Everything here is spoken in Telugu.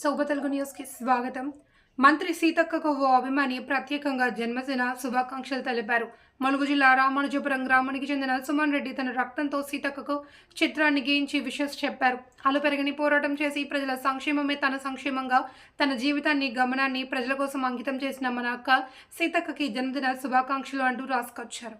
సౌభ తెలుగు న్యూస్కి స్వాగతం. మంత్రి సీతక్కకు ఓ అభిమాని ప్రత్యేకంగా జన్మదిన శుభాకాంక్షలు తెలిపారు. ములుగు జిల్లా రామానుజపురం గ్రామానికి చెందిన సుమన్ రెడ్డి తన రక్తంతో సీతక్కకు చిత్రాన్ని గీయించి విషెస్ చెప్పారు. అలు పెరగని పోరాటం చేసి ప్రజల సంక్షేమమే తన సంక్షేమంగా తన జీవితాన్ని గమనాన్ని ప్రజల కోసం అంకితం చేసిన మన అక్క సీతక్కకి జన్మదిన శుభాకాంక్షలు అంటూ రాసుకొచ్చారు.